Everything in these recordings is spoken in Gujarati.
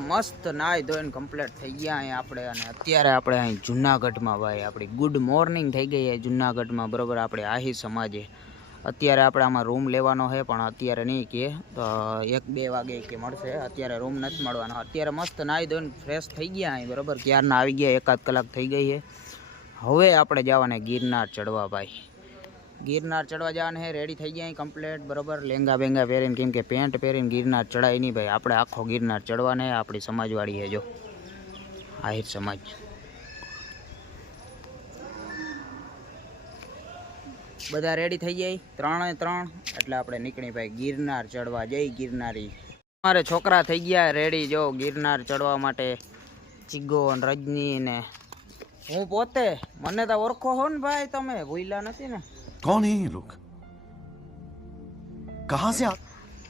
મસ્ત નાઈ ધોઈને કમ્પ્લીટ થઈ ગયા અહીં આપણે અને અત્યારે આપણે અહીં જુનાગઢમાં ભાઈ આપણી ગુડ મોર્નિંગ થઈ ગઈ છે જુનાગઢમાં બરાબર. આપણે આહી સમાજે અત્યારે આપણે આમાં રૂમ લેવાનો છે પણ અત્યારે નહીં કે 1-2 વાગે કે મળશે. અત્યારે રૂમ નથી મળવાનો. અત્યારે મસ્ત નાઈ ધોઈને ફ્રેશ થઈ ગયા અહીં બરાબર. ક્યારના આવી ગયા 1-8 કલાક થઈ ગઈ છે. હવે આપણે જવાને ગિરનાર ચડવા ભાઈ. ગિરનાર ચડવા જવાને હે રેડી થઈ ગયા કમ્પ્લીટ બરાબર. લેંગા બેંગા પહેરીને કેમ કે પેન્ટ પહેરીને ગિરનાર ચડાય નહીં ભાઈ. આપણે આખો ગિરનાર ચડવાને આપણી સમાજવાળી છે જો આહિર સમાજ. બધા રેડી થઈ જાય 3 એટલે આપણે નીકળી ભાઈ ગિરનાર ચડવા. જઈ ગિરનારી. અમારે છોકરા થઈ ગયા રેડી જો ગિરનાર ચડવા માટે. ચીગો અને રજની ને હું પોતે. મને તો ઓળખો હો ને ભાઈ તમે? ભૂલ્યા નથી ને? कौन है ये लोग? कहां से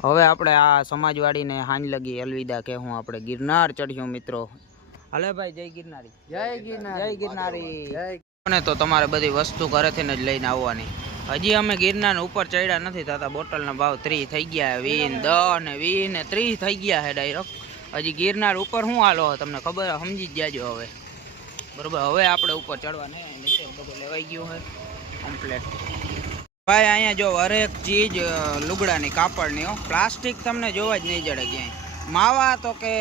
હવે આપણે આ સમાજવાડીને હાંજ લગી અલવિદા કે હું આપણે ગિરનાર ચડ્યું મિત્રો. હાલે ભાઈ જય ગિરનારી. જય ગિરનાર. જય ગિરનારી. અને તો તમારે બધી વસ્તુ ઘરેથી જ લઈને આવવાની. હજી અમે ગિરનાર ઉપર ચડ્યા નથી થતા. બોટલના ભાવ 30 થઈ ગયા. 20, 10 ને 20 ને 30 થઈ ગયા છે ડાયરેક્ટ. હજી ગિરનાર ઉપર શું હાલો તમને ખબર સમજી જ જાજો હવે બરોબર. હવે આપણે ઉપર ચડવાને નીચે બધું લેવાઈ ગયું છે કમ્પ્લેટ ભાઈ. અહીંયા જો હરેક ચીજ લુગડાની કાપડની પ્લાસ્ટિક તમને જોવા જ નહીં જડે ક્યાંય. માવા તો કે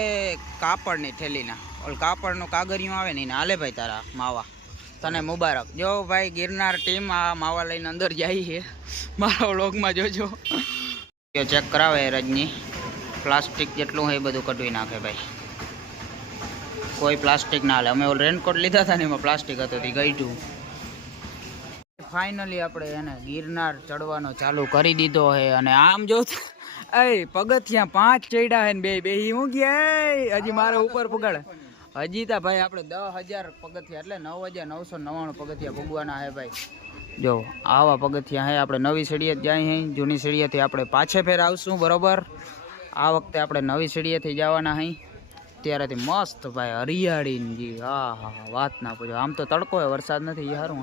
કાપડની થેલીના ઓલ કાપડનું કાગરિયું આવે ને હાલે ભાઈ તારા માવા તને મુબારક. જો ભાઈ ગિરનાર ટીમ આ માવા લઈને અંદર જાય છે. મારા વ્લોગમાં જોજો. ચેક કરાવે રજની. પ્લાસ્ટિક જેટલું હોય બધું કઢવી નાખે ભાઈ. કોઈ પ્લાસ્ટિક ના હાલે. અમે ઓલ રેનકોટ લીધા હતા ને એમાં પ્લાસ્ટિક હતું તે ગઈઢું. ફાઇનલી આપણે એને ગિરનાર ચડવાનો ચાલુ કરી દીધો છે. અને આમ જો પગથિયા 5 ચડ્યા છે ને બે હું ગયા હજી મારે ઉપર પગાડે. હજી તા ભાઈ આપણે 10,000 પગથિયા એટલે 9,999 પગથિયા ભોગવાના છે ભાઈ. જો આવા પગથિયા હે. આપણે નવી સીડીએ જાય છે. જૂની સીડીએથી આપણે પાછે ફેર આવશું બરોબર. આ વખતે આપણે નવી સીડીએથી જવાના હઈ. ત્યારેથી મસ્ત ભાઈ હરિયાળી. હા હા વાત ના પૂછો. આમ તો તડકો હોય વરસાદ નથી સારું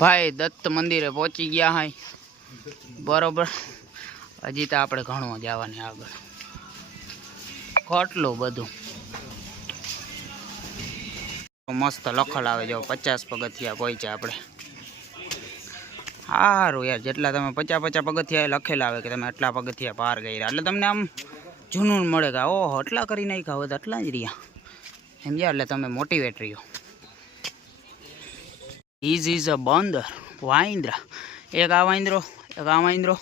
ભાઈ. દત્ત મંદિરે પહોંચી ગયા હાય બરોબર. હજી તો આપણે ઘણું જવાની આગળ. કેટલું બધું મસ્ત લખલ આવે જો 50 પગથિયા પહોંચ્યા આપણે. સારું યાર. જેટલા તમે 50 પગથિયા લખેલા આવે કે તમે આટલા પગથિયા પાર ગયા એટલે તમને આમ જૂનું મળે કે ઓહો આટલા કરી નાખ્યા હોય તો આટલા જ રહ્યા સમજ્યા. એટલે તમે મોટિવેટ રહ્યો. ઇઝ અ બંદર વાંદરા. એક આ વાંદરો એક આ વાંદરો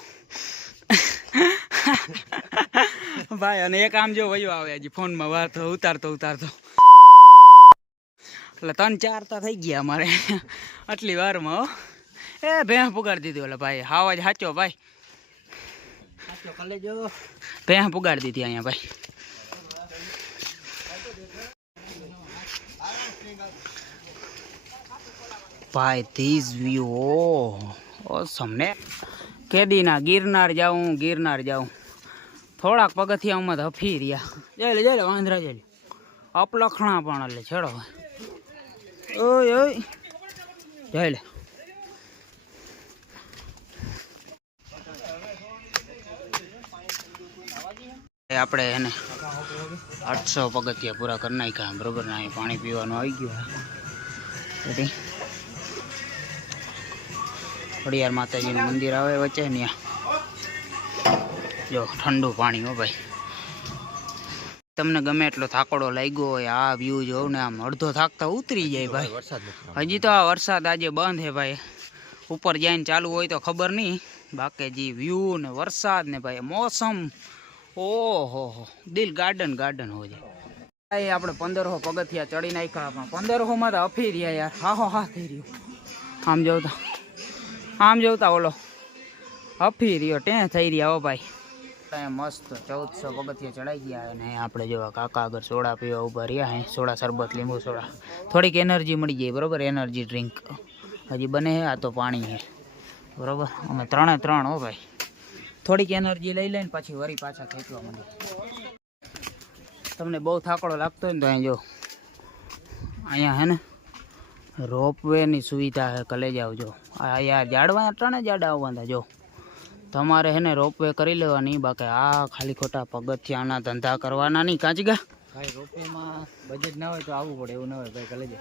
ભાઈ. અને એક આમ જો વયો આવે હજી ફોનમાં વાત ઉતારતો એટલે 3-4 તો થઈ ગયા અમારે આટલી વારમાં. એ ભેંસ પુગાડી દીધી. ઓલા ભાઈ હાવ જ સાચો ભાઈ. ભેંસ પુગાડી દીધી અહીંયા ભાઈ. ભાઈ ધીસ વ્યૂ ઓસમ ને. કેદીના ગિરનાર જાઉં થોડાક પગથિયામાં તો હફી રહ્યા. જઈ લે વાંદરા જઈ લે અપલખણા પણ એટલે છેડો ઓય જઈ લે. આપણે એને 800 પગથિયા પૂરા કરી નાખ્યા બરોબર ને. અહીં પાણી પીવાનું આવી ગયું. ખોડિયાર માતાજીનું મંદિર આવે વચ્ચે ને જો ઠંડુ પાણી હો ભાઈ. તમને ગમે એટલો થાકડો લાગ્યો હોય આ વ્યૂ જોઉં ને આમ અડધો થાકતા ઉતરી જાય ભાઈ. હજી તો આ વરસાદ આજે બંધ છે ભાઈ. ઉપર જઈને ચાલુ હોય તો ખબર નહીં. બાકી જે વ્યૂ ને વરસાદ ને ભાઈ મોસમ ઓહો દિલ ગાર્ડન હો જાય. આપણે 1500 પગથિયા ચડી નાખ્યા પણ 1500 માં તો અફી રહ્યા યાર. હા થઈ રહ્યું. આમ જોતા ઓલો અફી રહ્યો ટેં થઈ રહ્યા હો ભાઈ. મસ્ત 1400 પગથિયા ચડાઈ ગયા. અને આપણે જોવા કાકા આગળ સોડા પીવા ઊભા રહ્યા હે. સોડા શરબત લીંબુ સોડા થોડીક એનર્જી મળી જાય બરોબર. એનર્જી ડ્રિંક હજી બને છે. આ તો પાણી છે બરોબર. અમે 3 હો ભાઈ. થોડીક એનર્જી લઈ લઈને પછી વળી પાછા ખેંચવા માંડે. તમને બહુ થાકડો લાગતો હોય ને તો અહીં જો અહીંયા હે ને રોપવે ની સુવિધા છે. કલેજ આવજો. આ યાર જાડવા 3 જાડા આવવાના જો તમારે હે ને રોપવે કરી લેવાની, બાકી આ ખાલી ખોટા પગથિયાના ધંધા કરવાના નહીં. કાંચી ગા ભાઈ રોપવેમાં બજેટ ના હોય તો આવવું પડે, એવું ના હોય ભાઈ કલેજે.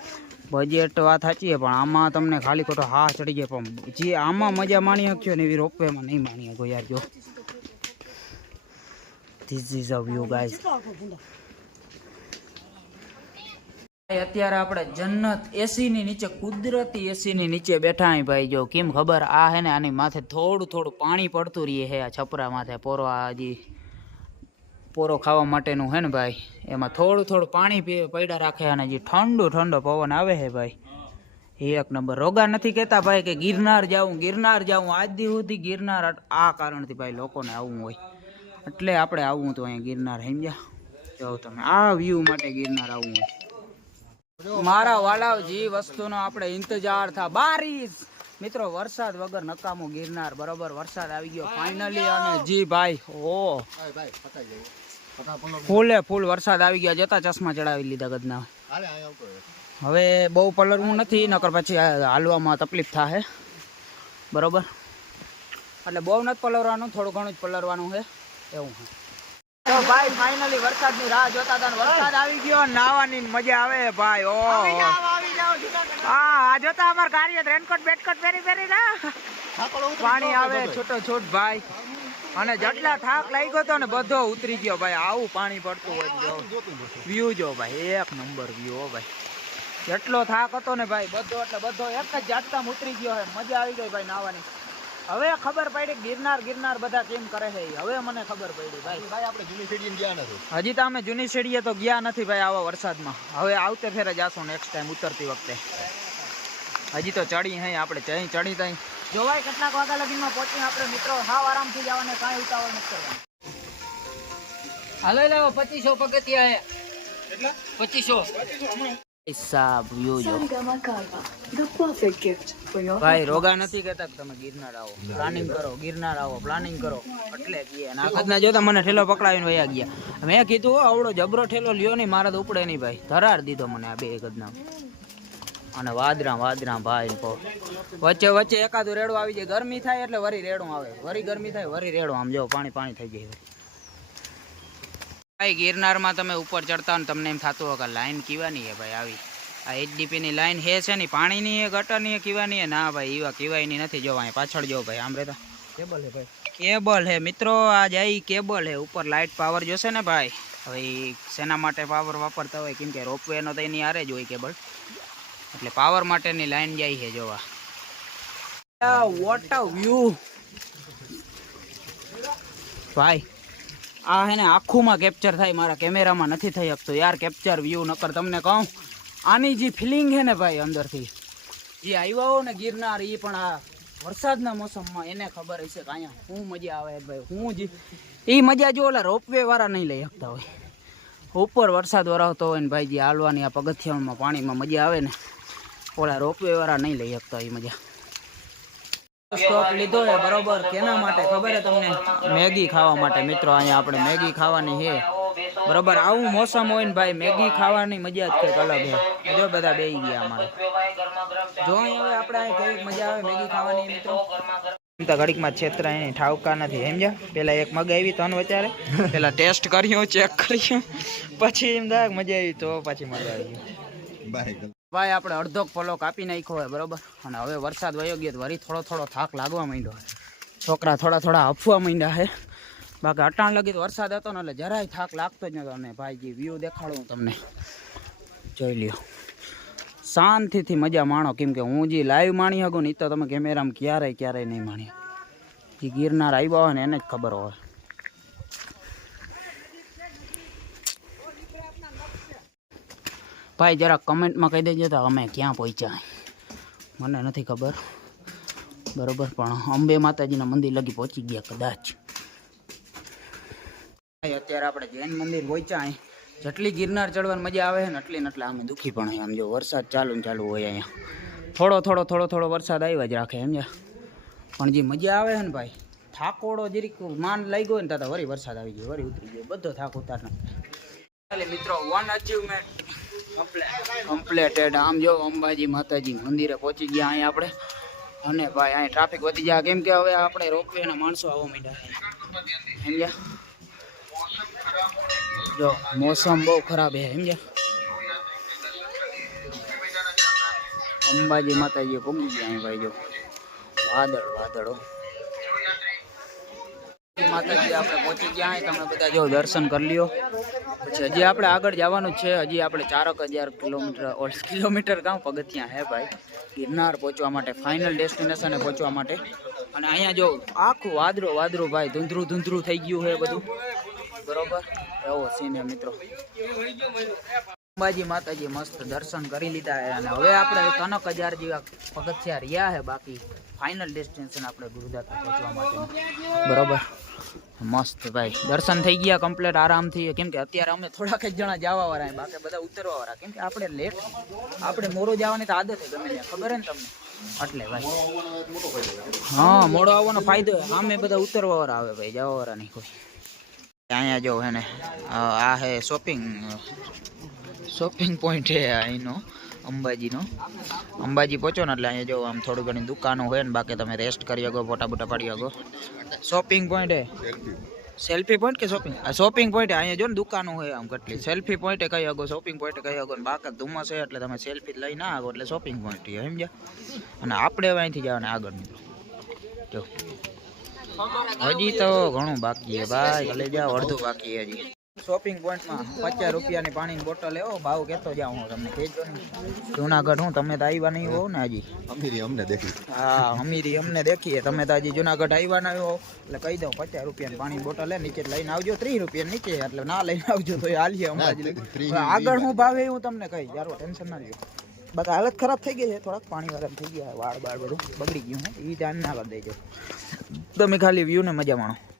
બજેટ વાત સાચી છે, પણ આમાં તમને ખાલી ખોટો હા ચડી જાય. પણ જે આમાં મજા માણી શકશો ને એવી રોપવેમાં નહીં માણી શકો યાર. જો this is a view guys. અત્યારે આપણે જન્નત એસી ની નીચે, કુદરતી એસી ની નીચે બેઠા હી ભાઈ. જો કેમ ખબર, આ હે ને આની માથે થોડું થોડું પાણી પડતું રહીએ હે આ છપરા માથે. પોરો આ હજી પોરો ખાવા માટેનું હે ને ભાઈ, એમાં થોડું થોડું પાણી પડ્યા રાખે અને જે ઠંડો ઠંડો પવન આવે છે ભાઈ, એક નંબર. રોગા નથી કહેતા ભાઈ કે ગિરનાર જાઉં ગિરનાર જાઉં, આજ દી સુધી ગિરનાર આ કારણથી ભાઈ લોકોને આવવું હોય એટલે આપણે આવવું તો અહીંયા ગિરનાર. સમજ્યા? જો તમે આ વ્યૂ માટે ગિરનાર આવવું હોય. મારા વાલાવ જે વસ્તુનો આપણે ઇંતજાર થા, બારીશ મિત્રો, વરસાદ વગર નકામું ગિરનાર. બરોબર, વરસાદ આવી ગયો ફાઇનલી. અને જી ભાઈ, ઓ ફૂલે ફૂલ વરસાદ આવી ગયા. જતા ચશ્મા ચડાવી લીધા ગદના. હવે બહુ પલળવું નથી, નકર પછી હાલવામાં તકલીફ થાય. બરોબર, એટલે બહુ નથી પલળવાનું, થોડું ઘણું જ પલળવાનું છે એવું છે. તો ભાઈ ફાઇનલી વરસાદની રાહ જોતા હતા, વરસાદ આવી ગયો. નાવાની મજા આવે ભાઈ. ઓ હા, જોતા અમાર કાર્ય રેનકોટ બેટકોટ પહેરી પાણી આવે છોટો છોટ ભાઈ. અને જેટલા થાક લાગ્યો હતો ને બધો ઉતરી ગયો ભાઈ. આવું પાણી પડતું હોય જો વ્યૂ જો ભાઈ, એક નંબર વ્યૂ હો ભાઈ. જેટલો થાક હતો ને ભાઈ બધો એટલે બધો એક જ ઝાટકામાં ઉતરી ગયો છે. મજા આવી ગઈ ભાઈ નાવાની. હવે ખબર પડી ગિરનાર ગિરનાર બધા કેમ કરે છે, હવે મને ખબર પડી ભાઈ. આપણે જૂની શેરીએ ગયા નથી, હજી તો અમે જૂની શેરીએ તો ગયા નથી ભાઈ આવા વરસાદમાં. હવે આવતે ફેરે જાશું નેક્સ્ટ ટાઈમ ઉતરતી વખતે. હજી તો ચડી હે આપણે, ચડી તઈ જોવાય કેટલાક વાગ્યા લગીનમાં પહોંચીને આપણે મિત્રો હાવ આરામથી જવાને, કાંઈ ઉતાવળ નથી કરવાની. હાલો લાવો 2500 પગથિયા હે. કેટલા? 2500 હિસાબ વ્યૂ જો ભાઈ. રોગા નથી કહેતા તમે ગિરનાર આવો, પ્લાનિંગ કરો, ગિરનાર આવો પ્લાનિંગ કરો એટલે ગયા. નાખતના જોતા મને ઠેલો પકડાવીને વયા ગયા. મેં કીધું આવડો જબરો ઠેલો લ્યો નહીં, મારા તો ઉપડે નહીં ભાઈ. ધરાર દીધો મને આ બે ગદના. અને વાદરા ભાઈ વચ્ચે વચ્ચે એકાદું રેડું આવી જાય. ગરમી થાય એટલે વરી રેડું આવે, વરી ગરમી થાય વરી રેડું. આમ જો પાણી પાણી થઈ જાય ભાઈ. ગિરનારમાં તમે ઉપર ચડતા ને તમને એમ થતું હોય કે લાઈન કીવાની હે ભાઈ. આવી આ HDP ની લાઈન હે છે ને, પાણીની હે, ગટરની હે, કીવાની હે ના ભાઈ. એવા કીવાયની નથી. જો અહીં પાછળ જો ભાઈ, આમ રહેતા કેબલ હે ભાઈ, કેબલ હે મિત્રો. આ જાય કેબલ હે. ઉપર લાઇટ પાવર જોશે ને ભાઈ. હવે શેના માટે પાવર વાપરતા હોય, કેમ કે રોપવે નો તો એની આરે જ હોય કેબલ, એટલે પાવર માટેની લાઈન જાય છે. જોવા વોટ અ વ્યૂ ભાઈ. આ હે ને આખુંમાં કેપ્ચર થાય, મારા કેમેરામાં નથી થઈ શકતું યાર કેપ્ચર વ્યૂ. નકર તમને કહું આની જે ફિલિંગ છે ને ભાઈ અંદરથી, જે આવ્યા હો ને ગિરનાર, એ પણ આ વરસાદના મોસમમાં એને ખબર હશે કે અહીંયા શું મજા આવે ભાઈ. હું જ એ મજા જો ઓલા રોપવે વાળા નહીં લઈ શકતા હોય. ઉપર વરસાદ વરાવતો હોય ને ભાઈ, જે હાલવાની આ પગથિયામાં પાણીમાં મજા આવે ને, ઓલા રોપવે વાળા નહીં લઈ શકતા એ મજા. સ્ટોપ લીધો હે બરોબર, કેના માટે ખબર હે તમને? મેગી ખાવા માટે મિત્રો. અહીંયા આપણે મેગી ખાવાની છે બરોબર. આવું મોસમ હોય ને ભાઈ, મેગી ખાવાની મજા જ કંઈક અલગ છે. જો બધા બેસી ગયા અમારે. જો હવે આપણે અહીં કેવી મજા આવે મેગી ખાવાની મિત્રો. ઘડીકમાં છેતરાય નહીં, ઠાવકા નથી સમજ્યા. પેલા એક મગાવી તન વચારે, પેલા ટેસ્ટ કર્યું, ચેક કર્યું, પછી એમ થાય મજા આવી તો પછી મજા આવી. ભાઈ આપણે અડધો પલો કાપી નાખ્યો હોય બરોબર. અને હવે વરસાદ વયો ગયો, વરી થોડો થોડો થાક લાગવા માંડ્યો. છોકરા થોડા થોડા હફવા માંડ્યા છે. બાકી અટાણ લગી તો વરસાદ હતો ને એટલે જરાય થાક લાગતો જ નતો. અને ભાઈ જે વ્યૂ દેખાડું તમને, જોઈ લ્યો. શાંતિથી મજા માણો, કેમ કે હું જે લાઈવ માણી શકું ને એ તો તમે કેમેરામાં ક્યારેય નહીં માણી. જે ગિરનાર આવ્યા હોય ને એને જ ખબર હોય. ભાઈ જરા કમેન્ટમાં કહી દેજો તો અમે ક્યાં પહોંચ્યા. મને નથી ખબર બરોબર, પણ અંબે માતાજીના મંદિર લગી પહોંચી ગયા કદાચ. અત્યારે આપણે જૈન મંદિર પહોંચ્યા. જેટલી ગિરનાર ચડવાની મજા આવે છે ને એટલી ને એટલા અમે દુઃખી પણ. આમ જો વરસાદ ચાલુ હોય અહીંયા, થોડો વરસાદ આવ્યા જ રાખે સમજ્યા. પણ જે મજા આવે છે ને ભાઈ, થાકોડો જરીક માન લઈ ગયો ને ત્યાં વરી વરસાદ આવી ગયો, વરી ઉતરી ગયો, બધો થાક ઉતાર નાખે. મિત્રો વન અચીવમેન્ટ કમ્પ્લેટેડ. આમ જો અંબાજી માતાજી મંદિરે પહોંચી ગયા. અહીંયા આપણે અને ભાઈ અહીં ટ્રાફિક વધી જાય કેમ કે હવે આપણે રોપવે ના માણસો આવવા માંડ્યા સમજ્યા. જો મોસમ બહુ ખરાબ છે સમજ્યા. અંબાજી માતાજી પહોંચી ગયા અહીં ભાઈ. જો વાદળો માતાજી આપણે પહોંચી ગયા અહીં. તમે બધા જો દર્શન કરી લ્યો. પછી હજી આપણે આગળ જવાનું જ છે. હજી આપણે 4000 કિલોમીટર કામ પગથિયાં હે ભાઈ ગિરનાર પહોંચવા માટે, ફાઇનલ ડેસ્ટિનેશને પહોંચવા માટે. અને અહીંયા જો આખું વાદળું ભાઈ ધૂંધરું થઈ ગયું છે બધું બરોબર. એવો સીન હે મિત્રો. અંબાજી માતાજી મસ્ત દર્શન કરી લીધા છે અને હવે આપણે 3000 જેવા પગથિયા રહ્યા છે બાકી ફાઇનલ ડેસ્ટિનેશન આપણે ગુરુદાતા પહોંચવા માટે બરોબર. મસ્ત ભાઈ દર્શન થઈ ગયા કમ્પ્લીટ આરામથી. કેમ કે અત્યારે અમે થોડાક જ જણા જવા વાળા બાકી બધા ઉતરવા વાળા. કેમ કે આપણે મોડો જવાની તો આદત છે ગમે ત્યાં ખબર હે ને તમને એટલે ભાઈ. હા મોડો આવવાનો ફાયદો આમે બધા ઉતરવા વાળા આવે ભાઈ, જવા વાળા નહીં કોઈ. અહીંયા જો હે ને આ હે શોપિંગ પોઈન્ટ છે અહીંનો અંબાજીનો. અંબાજી પહોંચો ને એટલે અહીંયા જો આમ થોડી ઘણી દુકાનો હોય ને બાકી તમે રેસ્ટ કરી શકો, ફોટા બોટા પાડી શકો. શોપિંગ પોઈન્ટ હે સેલ્ફી પોઈન્ટ કે શોપિંગ પોઈન્ટ અહીંયા જો ને દુકાનો હોય આમ કેટલી. સેલ્ફી પોઈન્ટ કહી શકો, શોપિંગ પોઈન્ટ કહી શકો. બાકી ધુમ્મસ છે એટલે તમે સેલ્ફી લઈ ના આવો એટલે શોપિંગ પોઈન્ટ સમજ્યા. અને આપણે હવે અહીંથી જવાને આગળ નીકળો. જો હજી તો ઘણું બાકી છે ભાઈ, લઈ જાઓ અડધું બાકી છે હજી. શોપિંગ પોઈન્ટમાં 50 રૂપિયાની પાણીની બોટલ એવો ભાવ કહેતો જાઉં હું તમને કહેજો ને. જુનાગઢ હું તમે તો આવ્યા નહીં હોવ ને હજી. અમીરી અમને દેખી. હા અમીરી અમને દેખીએ. તમે તો હજી જુનાગઢ આવ્યા નહીં હો એટલે કહી દઉં 50 રૂપિયાની પાણીની બોટલ નીચે લઈને આવજો. 30 રૂપિયા નીચે એટલે ના લઈને આવજો તો હાલીએ અંબાજી. આગળ હું ભાવે હું તમને કહી યાર ટેન્શન ના લ્યો. બાકી હાલત ખરાબ થઈ ગઈ છે થોડાક, પાણી વાળા થઈ ગયા, વાળ બધું બગડી ગયું. એ ધ્યાન ના કરી દેજો તમે, ખાલી વ્યૂ ને મજા માણો.